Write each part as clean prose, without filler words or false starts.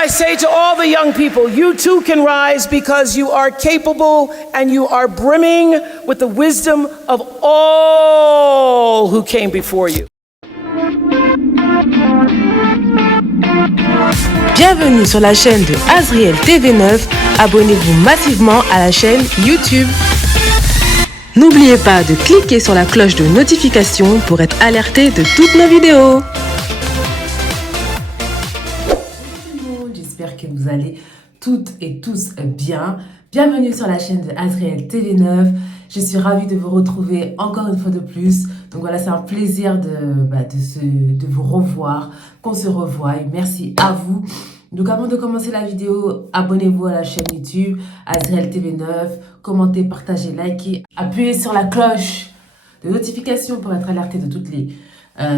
I say to all the young people, you too can rise because you are capable and you are brimming with the wisdom of all who came before you. Bienvenue sur la chaîne de Azriel TV9. Abonnez-vous massivement à la chaîne YouTube. N'oubliez pas de cliquer sur la cloche de notification pour être alerté de toutes nos vidéos. J'espère que vous allez toutes et tous bien. Bienvenue sur la chaîne de Azriel TV9. Je suis ravie de vous retrouver encore une fois de plus. Donc voilà, c'est un plaisir de vous revoir, qu'on se revoie. Merci à vous. Donc avant de commencer la vidéo, abonnez-vous à la chaîne YouTube Azriel TV9. Commentez, partagez, likez. Appuyez sur la cloche de notification pour être alerté de toutes les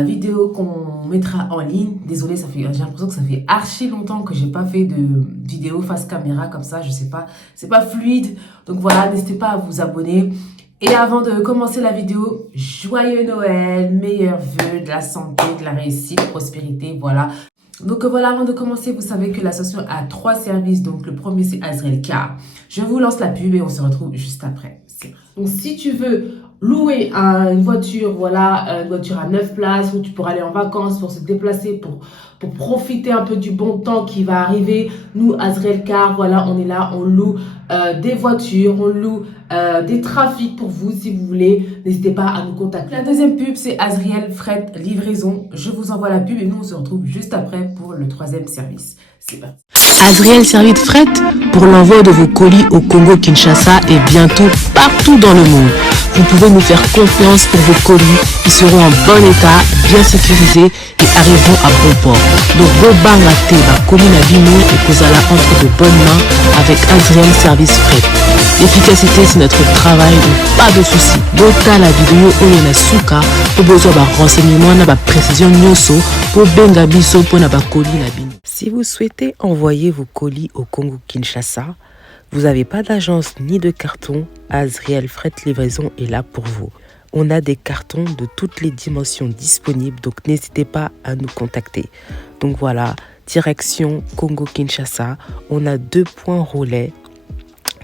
vidéos qu'on mettra en ligne. Désolée, j'ai l'impression que ça fait archi longtemps que j'ai pas fait de vidéo face caméra comme ça. Je sais pas, c'est pas fluide. Donc voilà, n'hésitez pas à vous abonner. Et avant de commencer la vidéo, joyeux Noël, meilleurs vœux, de la santé, de la réussite, prospérité, voilà. Donc voilà, avant de commencer, vous savez que l'association a 3 services. Donc le premier, c'est Azriel Car. Je vous lance la pub et on se retrouve juste après. Donc si tu veux louer une voiture, voilà, une voiture à 9 places où tu pourras aller en vacances pour se déplacer, pour profiter un peu du bon temps qui va arriver. Nous, Azriel Car, voilà, on est là, on loue des voitures, on loue des trafics pour vous si vous voulez. N'hésitez pas à nous contacter. La deuxième pub, c'est Azriel Fret Livraison. Je vous envoie la pub et nous, on se retrouve juste après pour le 3e service. C'est parti. Azriel Service Fret pour l'envoi de vos colis au Congo-Kinshasa et bientôt partout dans le monde. Vous pouvez nous faire confiance pour vos colis qui seront en bon état, bien sécurisés et arriveront à bon port. Donc, Bobanga Teba, colis Nabino et Kozala entre de bonnes mains avec Azriel Service Fret. L'efficacité, c'est notre travail, donc pas de soucis. Bota la vidéo Oyena Suka pour besoin de renseignements, na précision nyoso pour benga biso pour na colis Nabino. Si vous souhaitez envoyer vos colis au Congo-Kinshasa, vous n'avez pas d'agence ni de carton, Azriel Fret Livraison est là pour vous. On a des cartons de toutes les dimensions disponibles, donc n'hésitez pas à nous contacter. Donc voilà, direction Congo-Kinshasa, on a 2 points relais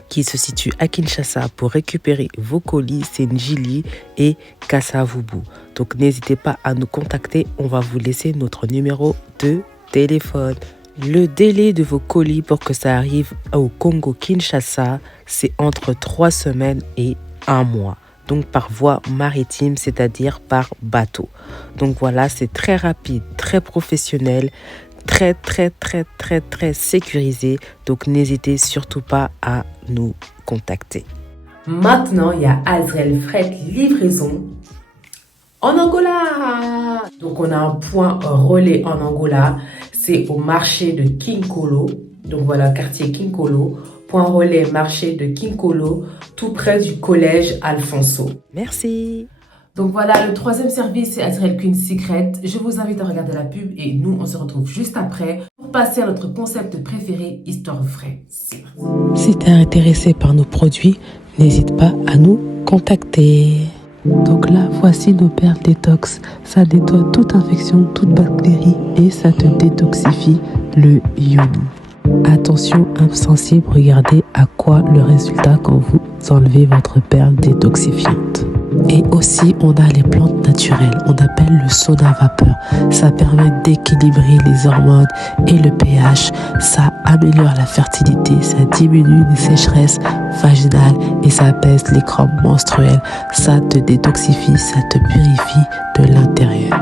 qui se situent à Kinshasa pour récupérer vos colis, c'est Njili et Kassavubu. Donc n'hésitez pas à nous contacter, on va vous laisser notre numéro de téléphone. Le délai de vos colis pour que ça arrive au Congo-Kinshasa, c'est entre 3 semaines et 1 mois. Donc par voie maritime, c'est-à-dire par bateau. Donc voilà, c'est très rapide, très professionnel, très sécurisé. Donc n'hésitez surtout pas à nous contacter. Maintenant, il y a Azriel Fret Livraison en Angola. Donc on a un point relais en Angola. C'est au marché de Kinkolo. Donc voilà, quartier Kinkolo. Point relais marché de Kinkolo, tout près du collège Alfonso. Merci. Donc voilà, le 3e service, c'est Azriel Queen Secret. Je vous invite à regarder la pub et nous, on se retrouve juste après pour passer à notre concept préféré, Histoire vraie. Si tu es intéressé par nos produits, n'hésite pas à nous contacter. Donc là, voici nos perles détox. Ça nettoie toute infection, toute bactérie et ça te détoxifie le iodine. Attention, insensible, regardez à quoi le résultat quand vous enlevez votre perle détoxifiante. Et aussi, on a les plantes naturelles. On appelle le soda vapeur. Ça permet d'équilibrer les hormones et le pH. Ça améliore la fertilité. Ça diminue les sécheresses vaginales et ça apaise les crampes menstruelles. Ça te détoxifie, ça te purifie de l'intérieur.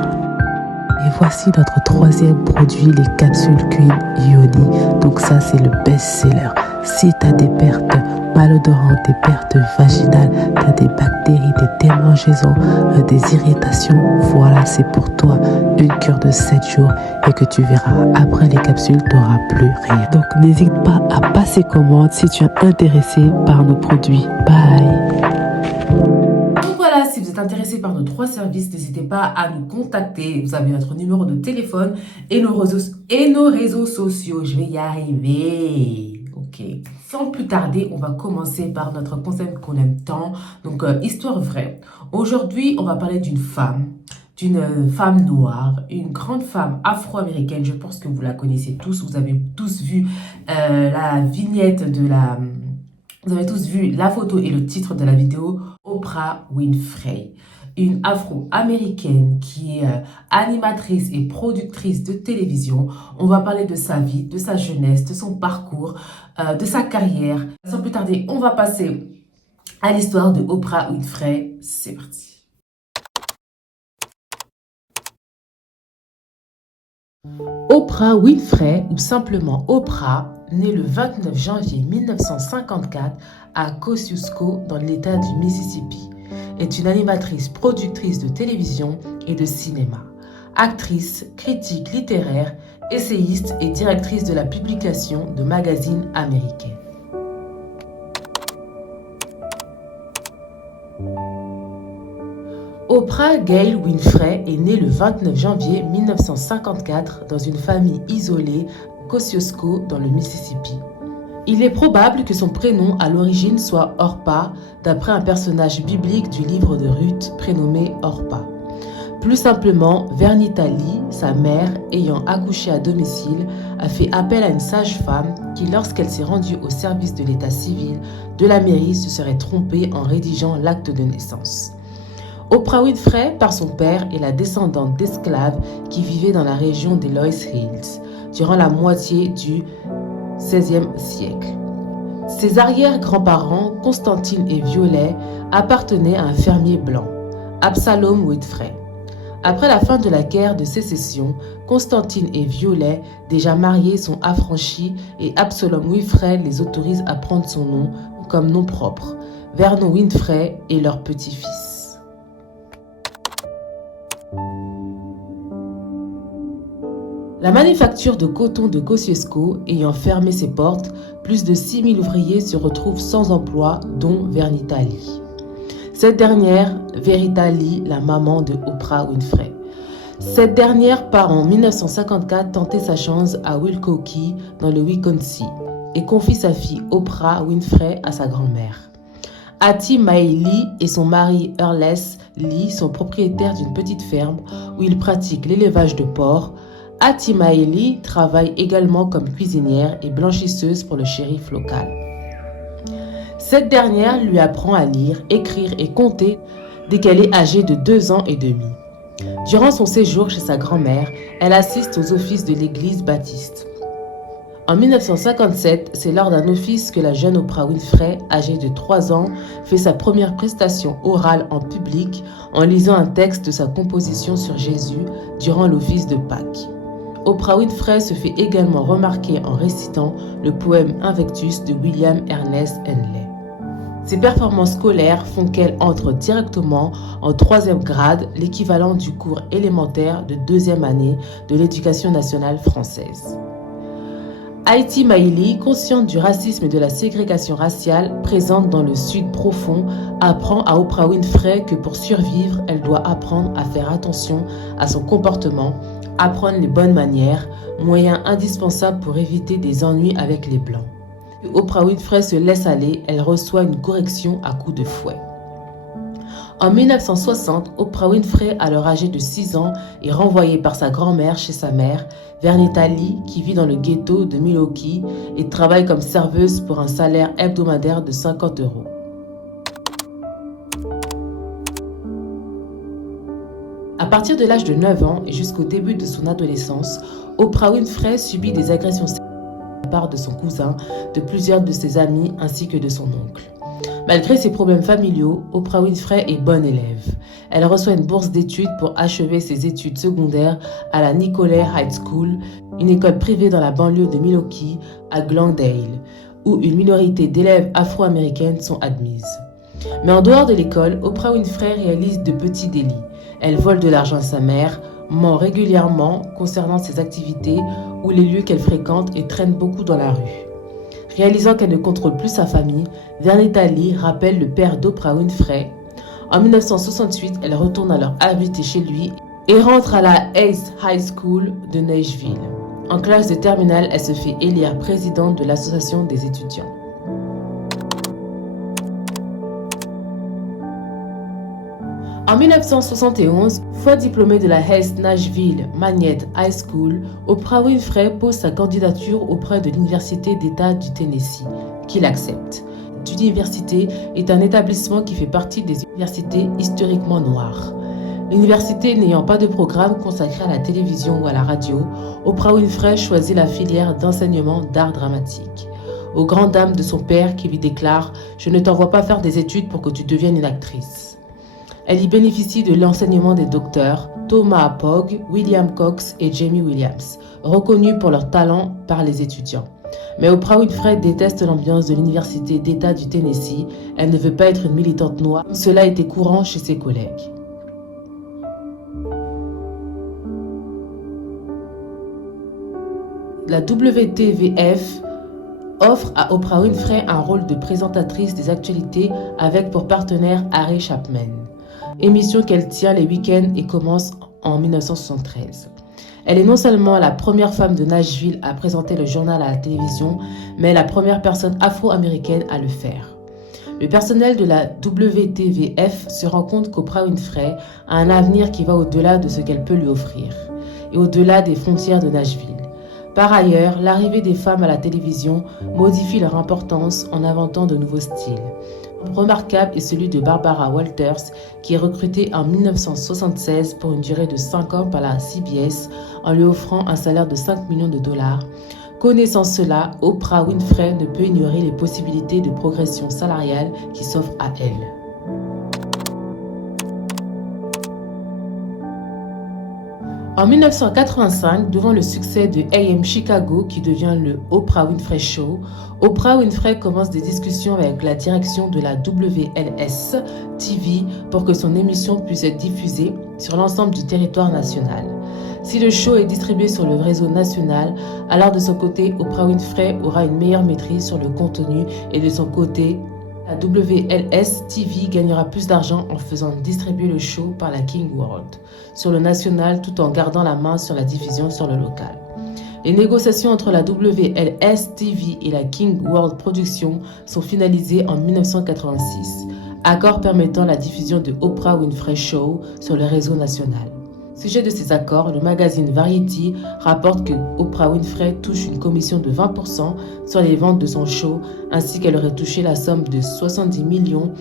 Et voici notre 3e produit, les capsules Queen Ioni. Donc ça, c'est le best-seller. Si tu as des pertes malodorantes, des pertes vaginales, tu as des bactéries, des démangeaisons, des irritations, voilà, c'est pour toi une cure de 7 jours et que tu verras, après les capsules, tu n'auras plus rien. Donc n'hésite pas à passer commande si tu es intéressé par nos produits. Bye. Donc voilà, si vous êtes intéressé par nos 3 services, n'hésitez pas à nous contacter. Vous avez notre numéro de téléphone et nos réseaux sociaux. Je vais y arriver. Ok. Sans plus tarder, on va commencer par notre concept qu'on aime tant. Donc, histoire vraie. Aujourd'hui, on va parler d'une femme d'une femme noire, une grande femme afro-américaine. Je pense que vous la connaissez tous. Vous avez tous vu la vignette de la... Vous avez tous vu la photo et le titre de la vidéo. Oprah Winfrey, une afro-américaine qui est animatrice et productrice de télévision. On va parler de sa vie, de sa jeunesse, de son parcours, de sa carrière. Sans plus tarder, on va passer à l'histoire de Oprah Winfrey. C'est parti. Oprah Winfrey, ou simplement Oprah, née le 29 janvier 1954 à Kosciuszko dans l'État du Mississippi, est une animatrice, productrice de télévision et de cinéma, actrice, critique littéraire, essayiste et directrice de la publication de magazines américains. Oprah Gayle Winfrey est née le 29 janvier 1954 dans une famille isolée à Kosciuszko dans le Mississippi. Il est probable que son prénom à l'origine soit Orpah, d'après un personnage biblique du livre de Ruth prénommé Orpah. Plus simplement, Vernita Lee, sa mère, ayant accouché à domicile, a fait appel à une sage-femme qui, lorsqu'elle s'est rendue au service de l'état civil de la mairie, se serait trompée en rédigeant l'acte de naissance. Oprah Winfrey, par son père, est la descendante d'esclaves qui vivaient dans la région des Loess Hills durant la moitié du XVIe siècle. Ses arrière-grands-parents, Constantine et Violet, appartenaient à un fermier blanc, Absalom Winfrey. Après la fin de la guerre de sécession, Constantine et Violet, déjà mariés, sont affranchis et Absalom Winfrey les autorise à prendre son nom comme nom propre, Vernon Winfrey et leur petit-fils. La manufacture de coton de Kosciuszko ayant fermé ses portes, plus de 6000 ouvriers se retrouvent sans emploi, dont Vernita Lee. Cette dernière, Vernita Lee, la maman de Oprah Winfrey. Cette dernière part en 1954 tenter sa chance à Wilkowkee, dans le Wisconsin, et confie sa fille Oprah Winfrey à sa grand-mère. Hattie Mae Lee et son mari Earless Lee sont propriétaires d'une petite ferme où ils pratiquent l'élevage de porcs. Hattie Mae Lee travaille également comme cuisinière et blanchisseuse pour le shérif local. Cette dernière lui apprend à lire, écrire et compter dès qu'elle est âgée de 2 ans et demi. Durant son séjour chez sa grand-mère, elle assiste aux offices de l'église baptiste. En 1957, c'est lors d'un office que la jeune Oprah Winfrey, âgée de 3 ans, fait sa première prestation orale en public en lisant un texte de sa composition sur Jésus durant l'office de Pâques. Oprah Winfrey se fait également remarquer en récitant le poème Invictus de William Ernest Henley. Ses performances scolaires font qu'elle entre directement en 3e grade, l'équivalent du cours élémentaire de 2e année de l'éducation nationale française. Hattie Mae Lee, consciente du racisme et de la ségrégation raciale présente dans le Sud profond, apprend à Oprah Winfrey que pour survivre, elle doit apprendre à faire attention à son comportement, apprendre les bonnes manières, moyen indispensable pour éviter des ennuis avec les Blancs. Oprah Winfrey se laisse aller, elle reçoit une correction à coups de fouet. En 1960, Oprah Winfrey, alors âgée de 6 ans, est renvoyée par sa grand-mère chez sa mère, Vernita Lee, qui vit dans le ghetto de Milwaukee et travaille comme serveuse pour un salaire hebdomadaire de 50 €. À partir de l'âge de 9 ans et jusqu'au début de son adolescence, Oprah Winfrey subit des agressions sexuelles de la part de son cousin, de plusieurs de ses amis ainsi que de son oncle. Malgré ses problèmes familiaux, Oprah Winfrey est bonne élève. Elle reçoit une bourse d'études pour achever ses études secondaires à la Nicolet High School, une école privée dans la banlieue de Milwaukee, à Glendale, où une minorité d'élèves afro-américaines sont admises. Mais en dehors de l'école, Oprah Winfrey réalise de petits délits. Elle vole de l'argent à sa mère, ment régulièrement concernant ses activités ou les lieux qu'elle fréquente et traîne beaucoup dans la rue. Réalisant qu'elle ne contrôle plus sa famille, Vernita Lee rappelle le père d'Oprah Winfrey. En 1968, elle retourne alors habiter chez lui et rentre à la Hayes High School de Nashville. En classe de terminale, elle se fait élire présidente de l'association des étudiants. En 1971, fois diplômée de la East Nashville Magnet High School, Oprah Winfrey pose sa candidature auprès de l'Université d'État du Tennessee, qui l'accepte. L'université est un établissement qui fait partie des universités historiquement noires. L'université n'ayant pas de programme consacré à la télévision ou à la radio, Oprah Winfrey choisit la filière d'enseignement d'art dramatique. Aux grandes dames de son père qui lui déclare « Je ne t'envoie pas faire des études pour que tu deviennes une actrice ». Elle y bénéficie de l'enseignement des docteurs Thomas Pogge, William Cox et Jamie Williams, reconnus pour leur talent par les étudiants. Mais Oprah Winfrey déteste l'ambiance de l'Université d'État du Tennessee. Elle ne veut pas être une militante noire. Cela était courant chez ses collègues. La WTVF offre à Oprah Winfrey un rôle de présentatrice des actualités avec pour partenaire Harry Chapman. Émission qu'elle tient les week-ends et commence en 1973. Elle est non seulement la première femme de Nashville à présenter le journal à la télévision, mais la première personne afro-américaine à le faire. Le personnel de la WTVF se rend compte qu'Oprah Winfrey a un avenir qui va au-delà de ce qu'elle peut lui offrir, et au-delà des frontières de Nashville. Par ailleurs, l'arrivée des femmes à la télévision modifie leur importance en inventant de nouveaux styles. Remarquable est celui de Barbara Walters, qui est recrutée en 1976 pour une durée de 5 ans par la CBS en lui offrant un salaire de 5 millions de dollars. Connaissant cela, Oprah Winfrey ne peut ignorer les possibilités de progression salariale qui s'offrent à elle. En 1985, devant le succès de AM Chicago qui devient le Oprah Winfrey Show, Oprah Winfrey commence des discussions avec la direction de la WLS TV pour que son émission puisse être diffusée sur l'ensemble du territoire national. Si le show est distribué sur le réseau national, alors de son côté, Oprah Winfrey aura une meilleure maîtrise sur le contenu et de son côté, la WLS TV gagnera plus d'argent en faisant distribuer le show par la King World sur le national tout en gardant la main sur la diffusion sur le local. Les négociations entre la WLS TV et la King World Productions sont finalisées en 1986, accord permettant la diffusion de Oprah Winfrey Show sur le réseau national. Sujet de ces accords, le magazine Variety rapporte que Oprah Winfrey touche une commission de 20% sur les ventes de son show, ainsi qu'elle aurait touché la somme de 70 millions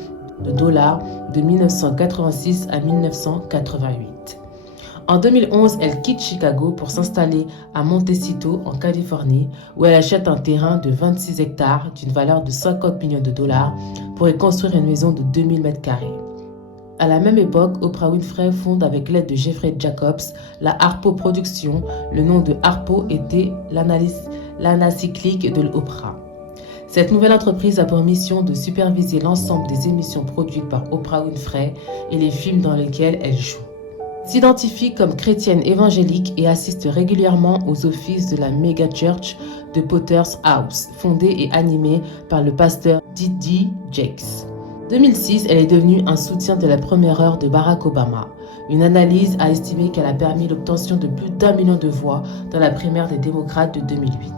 de dollars de 1986 à 1988. En 2011, elle quitte Chicago pour s'installer à Montecito, en Californie, où elle achète un terrain de 26 hectares d'une valeur de 50 millions de dollars pour y construire une maison de 2000 m². À la même époque, Oprah Winfrey fonde avec l'aide de Jeffrey Jacobs la Harpo Productions. Le nom de Harpo était l'anacyclique de l'Oprah. Cette nouvelle entreprise a pour mission de superviser l'ensemble des émissions produites par Oprah Winfrey et les films dans lesquels elle joue. Elle s'identifie comme chrétienne évangélique et assiste régulièrement aux offices de la Mega Church de Potter's House, fondée et animée par le pasteur D.D. Jakes. En 2006, elle est devenue un soutien de la première heure de Barack Obama. Une analyse a estimé qu'elle a permis l'obtention de plus d'1 million de voix dans la primaire des démocrates de 2008.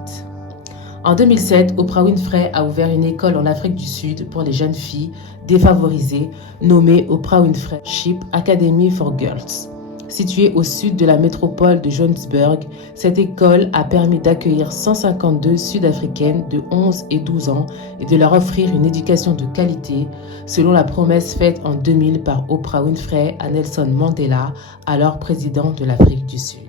En 2007, Oprah Winfrey a ouvert une école en Afrique du Sud pour les jeunes filles défavorisées, nommée Oprah Winfrey Academy for Girls. Située au sud de la métropole de Johannesburg, cette école a permis d'accueillir 152 Sud-Africaines de 11 et 12 ans et de leur offrir une éducation de qualité, selon la promesse faite en 2000 par Oprah Winfrey à Nelson Mandela, alors président de l'Afrique du Sud.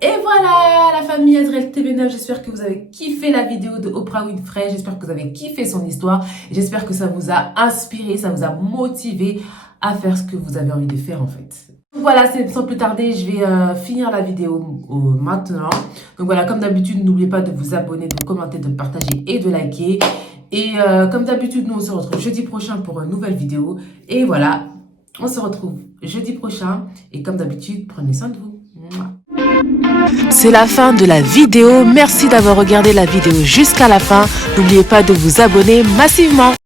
Et voilà la famille Azriel TV9, j'espère que vous avez kiffé la vidéo de Oprah Winfrey, j'espère que vous avez kiffé son histoire, j'espère que ça vous a inspiré, ça vous a motivé à faire ce que vous avez envie de faire en fait. Voilà, sans plus tarder, je vais finir la vidéo maintenant. Donc voilà, comme d'habitude, n'oubliez pas de vous abonner, de commenter, de partager et de liker. Et comme d'habitude, nous on se retrouve jeudi prochain pour une nouvelle vidéo. Et voilà, on se retrouve jeudi prochain. Et comme d'habitude, prenez soin de vous. C'est la fin de la vidéo. Merci d'avoir regardé la vidéo jusqu'à la fin. N'oubliez pas de vous abonner massivement.